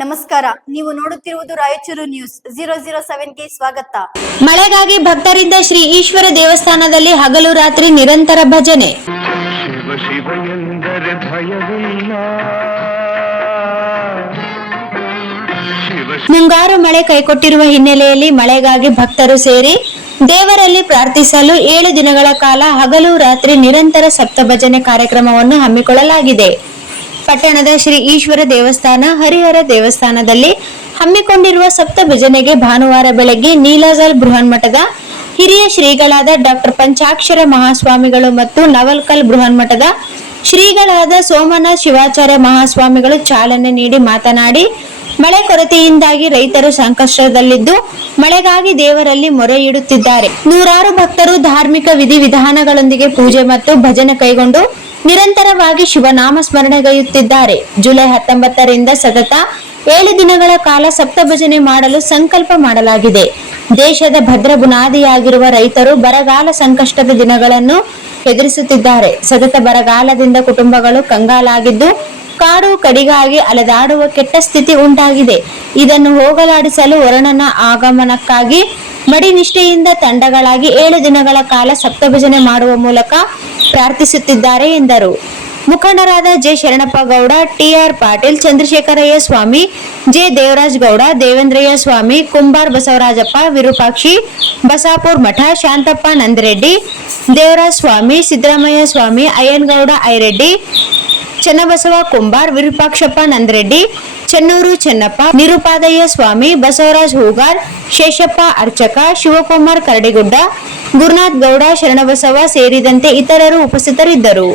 ನಮಸ್ಕಾರ, ನೀವು ನೋಡುತ್ತಿರುವುದು ರಾಯಚೂರು ನ್ಯೂಸ್ 007ಗೆ ಸ್ವಾಗತ. ಮಳೆಗಾಗಿ ಭಕ್ತರಿಂದ ಶ್ರೀ ಈಶ್ವರ ದೇವಸ್ಥಾನದಲ್ಲಿ ಹಗಲು ರಾತ್ರಿ ನಿರಂತರ ಭಜನೆ. ಶಿವ ಶಿವ ಎಂದರೆ ಭಯವಿಲ್ಲ. ಮುಂಗಾರು ಮಳೆ ಕೈಕೊಟ್ಟಿರುವ ಹಿನ್ನೆಲೆಯಲ್ಲಿ ಮಳೆಗಾಗಿ ಭಕ್ತರು ಸೇರಿ ದೇವರಲ್ಲಿ ಪ್ರಾರ್ಥಿಸಲು 7 ದಿನಗಳ ಕಾಲ ಹಗಲು ರಾತ್ರಿ ನಿರಂತರ ಸಪ್ತ ಭಜನೆ ಕಾರ್ಯಕ್ರಮವನ್ನು ಹಮ್ಮಿಕೊಳ್ಳಲಾಗಿದೆ. ಪಟ್ಟಣದ ಶ್ರೀ ಈಶ್ವರ ದೇವಸ್ಥಾನ ಹರಿಹರ ದೇವಸ್ಥಾನದಲ್ಲಿ ಹಮ್ಮಿಕೊಂಡಿರುವ ಸಪ್ತ ಭಜನೆಗೆ ಭಾನುವಾರ ಬೆಳಗ್ಗೆ ನೀಲಗಲ್ ಬೃಹನ್ಮಠದ ಹಿರಿಯ ಶ್ರೀಗಳಾದ ಡಾಕ್ಟರ್ ಪಂಚಾಕ್ಷರ ಮಹಾಸ್ವಾಮಿಗಳು ಮತ್ತು ನವಲ್ಕಲ್ ಬೃಹನ್ಮಠದ ಶ್ರೀಗಳಾದ ಸೋಮನಾಥ ಶಿವಾಚಾರ್ಯ ಮಹಾಸ್ವಾಮಿಗಳು ಚಾಲನೆ ನೀಡಿ ಮಾತನಾಡಿ, ಮಳೆ ಕೊರತೆಯಿಂದಾಗಿ ರೈತರು ಸಂಕಷ್ಟದಲ್ಲಿದ್ದು ಮಳೆಗಾಗಿ ದೇವರಲ್ಲಿ ಮೊರೆ ಇಡುತ್ತಿದ್ದಾರೆ. ನೂರಾರು ಭಕ್ತರು ಧಾರ್ಮಿಕ ವಿಧಿವಿಧಾನಗಳೊಂದಿಗೆ ಪೂಜೆ ಮತ್ತು ಭಜನೆ ಕೈಗೊಂಡು ನಿರಂತರವಾಗಿ ಶಿವನಾಮ ಸ್ಮರಣೆಗೈಯುತ್ತಿದ್ದಾರೆ. ಜುಲೈ 19ರಿಂದ ಸತತ 7 ದಿನಗಳ ಕಾಲ ಸಪ್ತ ಭಜನೆ ಮಾಡಲು ಸಂಕಲ್ಪ ಮಾಡಲಾಗಿದೆ. ದೇಶದ ಭದ್ರ ಬುನಾದಿಯಾಗಿರುವ ರೈತರು ಬರಗಾಲ ಸಂಕಷ್ಟದ ದಿನಗಳನ್ನು ಎದುರಿಸುತ್ತಿದ್ದಾರೆ. ಸತತ ಬರಗಾಲದಿಂದ ಕುಟುಂಬಗಳು ಕಂಗಾಲಾಗಿದ್ದು ಕಾಡು ಕಡಿಗಾಗಿ ಅಲೆದಾಡುವ ಕೆಟ್ಟ ಸ್ಥಿತಿ ಉಂಟಾಗಿದೆ. ಇದನ್ನು ಹೋಗಲಾಡಿಸಲು ವರುಣನ ಆಗಮನಕ್ಕಾಗಿ ಮಡಿ ನಿಷ್ಠೆಯಿಂದ ತಂಡಗಳಾಗಿ 7 ದಿನಗಳ ಕಾಲ ಸಪ್ತಭಜನೆ ಮಾಡುವ ಮೂಲಕ ಪ್ರಾರ್ಥಿಸುತ್ತಿದ್ದಾರೆ ಎಂದರು. ಮುಖಂಡರಾದ ಜೆ ಶರಣಪ್ಪ ಗೌಡ, ಟಿ.ಆರ್. ಪಾಟೀಲ್, ಚಂದ್ರಶೇಖರಯ್ಯ ಸ್ವಾಮಿ, ಜೆ ದೇವರಾಜ್ ಗೌಡ, ದೇವೇಂದ್ರಯ್ಯ ಸ್ವಾಮಿ, ಕುಂಬಾರ್ ಬಸವರಾಜಪ್ಪ, ವಿರೂಪಾಕ್ಷಿ, ಬಸಾಪುರ್ ಮಠ, ಶಾಂತಪ್ಪ ನಂದರೆಡ್ಡಿ, ದೇವರಾಜ್ ಸ್ವಾಮಿ, ಸಿದ್ದರಾಮಯ್ಯ ಸ್ವಾಮಿ, ಅಯ್ಯನಗೌಡ ಐರೆಡ್ಡಿ, ಚನ್ನಬಸವ ಕುಂಬಾರ್, ವಿರೂಪಾಕ್ಷಪ್ಪ ನಂದರೆಡ್ಡಿ, ಚೆನ್ನೂರು ಚೆನ್ನಪ್ಪ, ನಿರುಪಾದಯ್ಯ ಸ್ವಾಮಿ, ಬಸವರಾಜ್ ಹೂಗಾರ್, ಶೇಷಪ್ಪ ಅರ್ಚಕ, ಶಿವಕುಮಾರ್ ಕರಡಿಗುಡ್ಡ, ಗುರುನಾಥ್ ಗೌಡ, ಶರಣಬಸವ ಸೇರಿದಂತೆ ಇತರರು ಉಪಸ್ಥಿತರಿದ್ದರು.